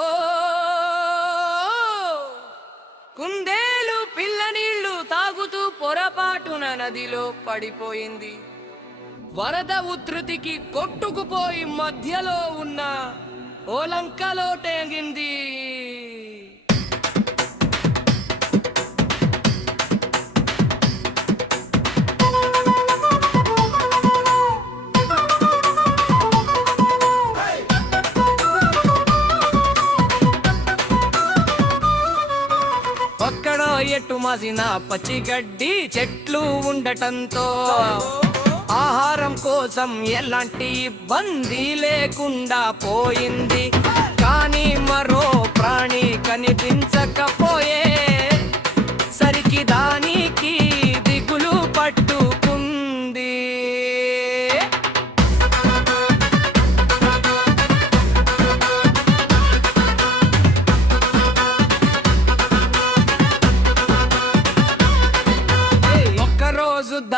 ఓ కుందేలు పిల్ల నీళ్ళు తాగుతూ పొరపాటున నదిలో పడిపోయింది. వరద ఉధృతికి కొట్టుకుపోయి మధ్యలో ఉన్న ఓలంకలో టేగింది. ఒక్కడో ఎట్టు మాసిన పచ్చిగడ్డి చెట్లు ఉండటంతో ఆహారం కోసం ఎలాంటి ఇబ్బంది లేకుండా పోయింది. కానీ మరో ప్రాణి కనిపించకపోయే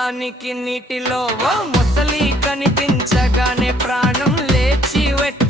ఒక్కరోజు దానికి నీటిలో ఓ కనిపించగానే ప్రాణం లేచి వెట్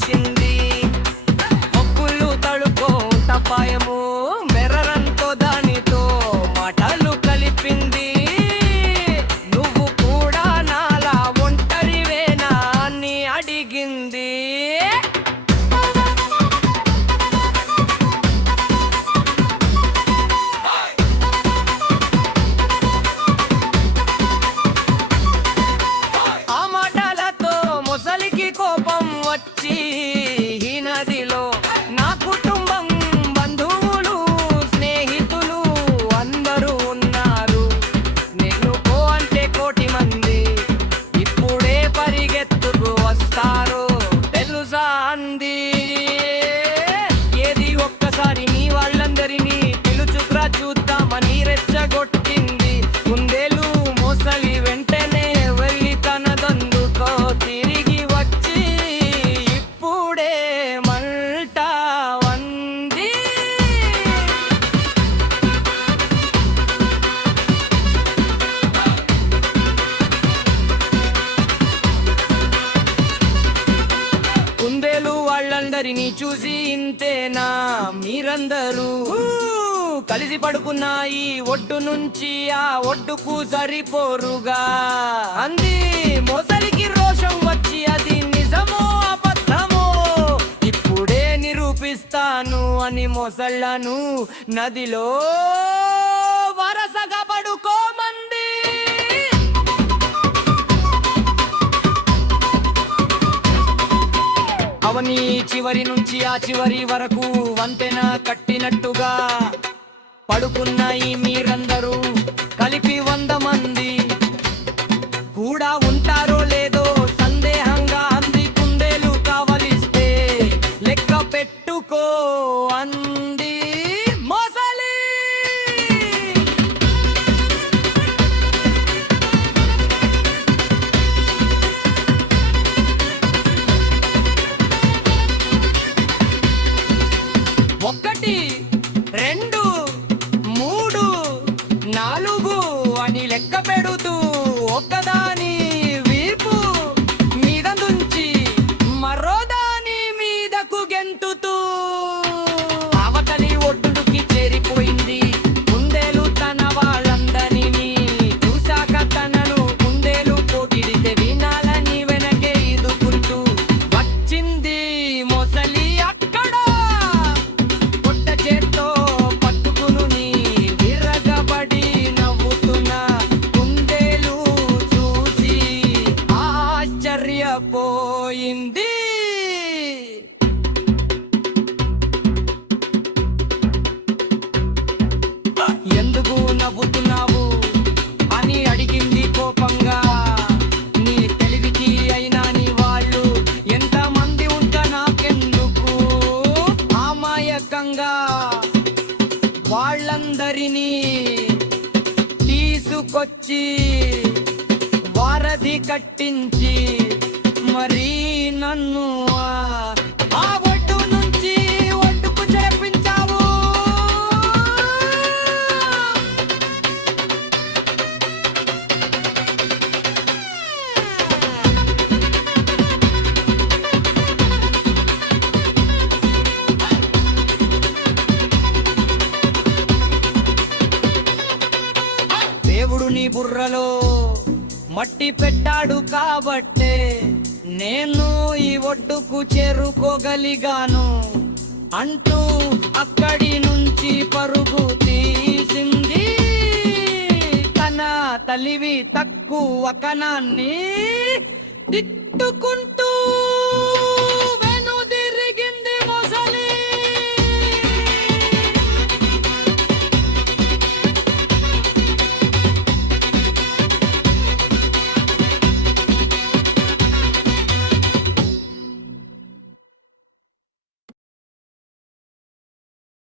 చూసి ఇంతేనా మీరందరూ? కలిసి పడుకున్న ఈ ఒడ్డు నుంచి ఆ ఒడ్డుకు సరిపోరుగా. అంది మొసలికి రోషం వచ్చి అది నిజమో అబద్ధమో? ఇప్పుడే నిరూపిస్తాను అని మొసళ్ళను నదిలో అవని చివరి నుంచి ఆ చివరి వరకు వంతెన కట్టినట్టుగా పడుకున్నాయి మీరందరూ. నాలుగు అని లెక్క పెడుతూ ఎందుకు నవ్వుతున్నావు అని అడిగింది కోపంగా. నీ తెలివికి అయినా నీ వాళ్ళు ఎంత మంది ఉంటా నాకెందుకు? అమాయకంగా వాళ్ళందరినీ తీసుకొచ్చి వారధి కట్టించి మరి నన్ను మట్టి పెట్టాడు కాబట్టే నేను ఈ ఒడ్డుకు చేరుకోగలిగాను. అంటూ అక్కడి నుంచి పరుగు తీసింది. తన తలివి తక్కువ కణాన్ని తిట్టుకు